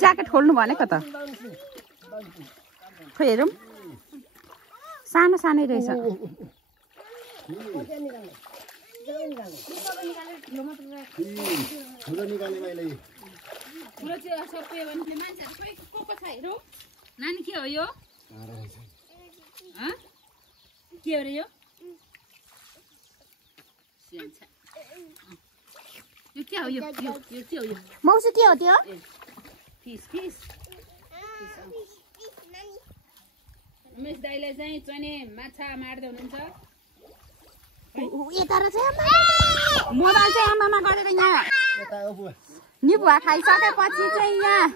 jacket खोल्नु भनेको त खोइ हेरौँ सानो सानै रहेछ नानी के हो यो के हो रे यो के हो यो के हो यो मौसु के हो त्यो फिस फिस मिस दाइले चाहिँ चने माछा मार्दै हुनुहुन्छ यता र चाहिँ मोबाइल चाहिँ आमामा गरेर यहाँ निबुवा खाइसकेपछि चाहिँ यहाँ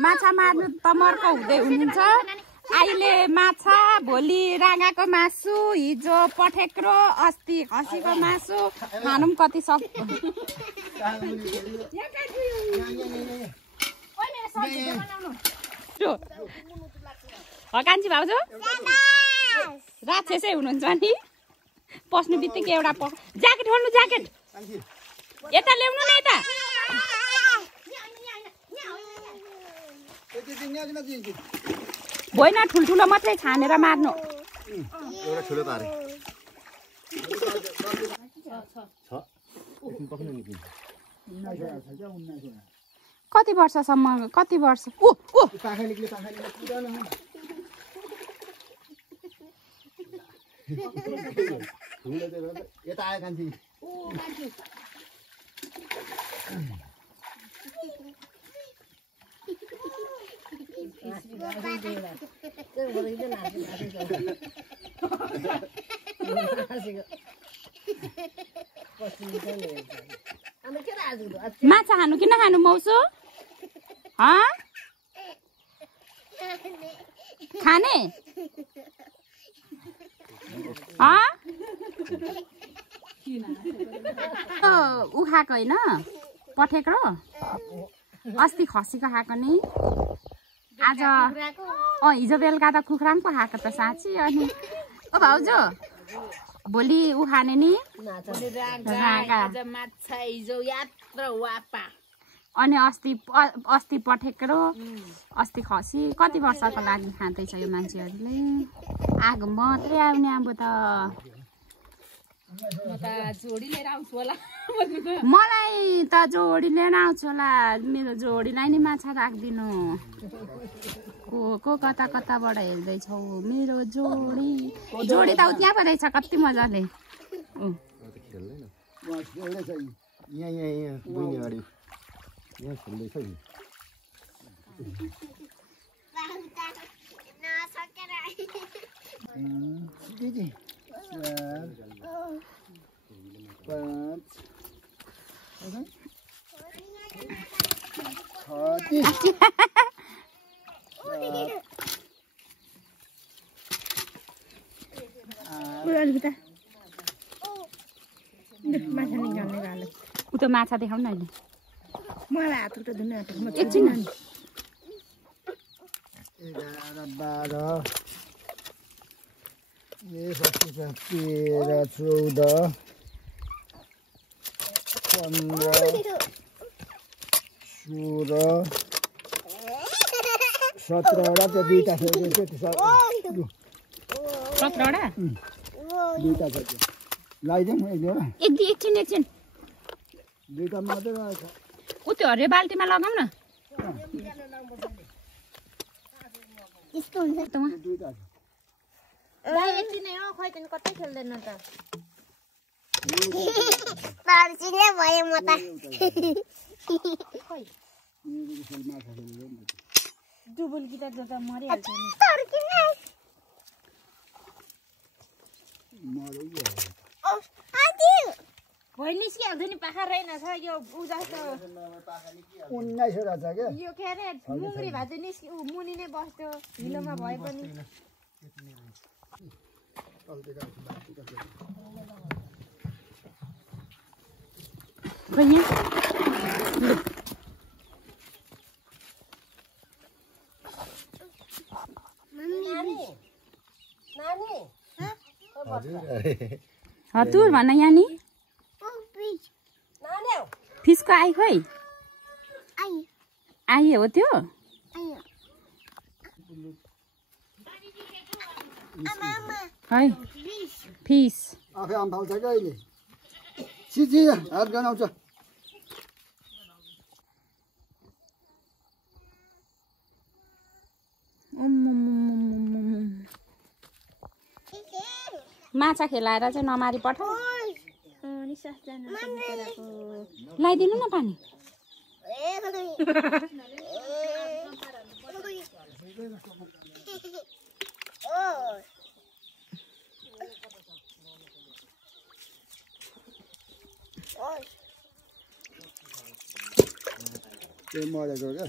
माछा मार्नु त मर्को हुँदै हुनुहुन्छ अहिले माछा भोलि राँगाको मासु हिजो पठेक्रो अस्ति खसीको मासु खानु पनि कति सक्छ कान्छी भाउजू राक्षसै हुनुहुन्छ नि पस्नु बित्तिकै एउटा ज्याकेट खोल्नु ज्याकेट यता ल्याउनु न यता होइन ठुल्ठुलो मात्रै छानेर मार्नु कति वर्षसम्म कति वर्ष यता आयो कान्छी माछा खानु कि नखानु मौसु खाने ऊ खाएको होइन पठेक्रो अस्ति खसीको खाएको नि आज हिजो बेलुका त कुखुराको खाएको त साँच्ची अनि ओ भाउजू भोलि ऊ खाने नि अनि अस्ति पठेक्रो अस्ति खसी कति वर्षको लागि खाँदैछ यो मान्छेहरूले आगो मात्रै आउने अब त मलाई त जोडी लिएर आउँछु होला मेरो जोडीलाई नि माछा राखिदिनु को कता कताबाट हेर्दैछौ मेरो जोडी जोडी त त्यहाँ पो रहेछ कति मजाले उ त माछा देखाउ न अहिले मलाई हात त धुन एकछिन 17 दुईटा मात्रै रहेछ उ त्यो हरे बाल्टीमा लगाऊ न यस्तो हुन्छ त वहाँ दुईटा ला यति नै हो खोइ तिन कतै खेल्दैन त बाल्टीले भयो म त खोइ डुबुल कि त जता मरिहाल्छ नि तर्किन मर्यो खोइ निस्किहाल्छ नि पाखा रहेनछ यो उ जस्तो 19 रहेछ के यो के अरे मुङ्ग्री भए चाहिँ निस्कि मुनि नै बस्यो हिलोमा भए पनि हजुर भन यहाँ नि फिसको आई खोइ आई हो त्यो है फिस आफै आम फाल्छ क्या अहिले सिजी हात गनाउँछ माछा खेलाएर चाहिँ नमारी पठाऊ लगाइदिनु न पानी त्यो मरेको क्या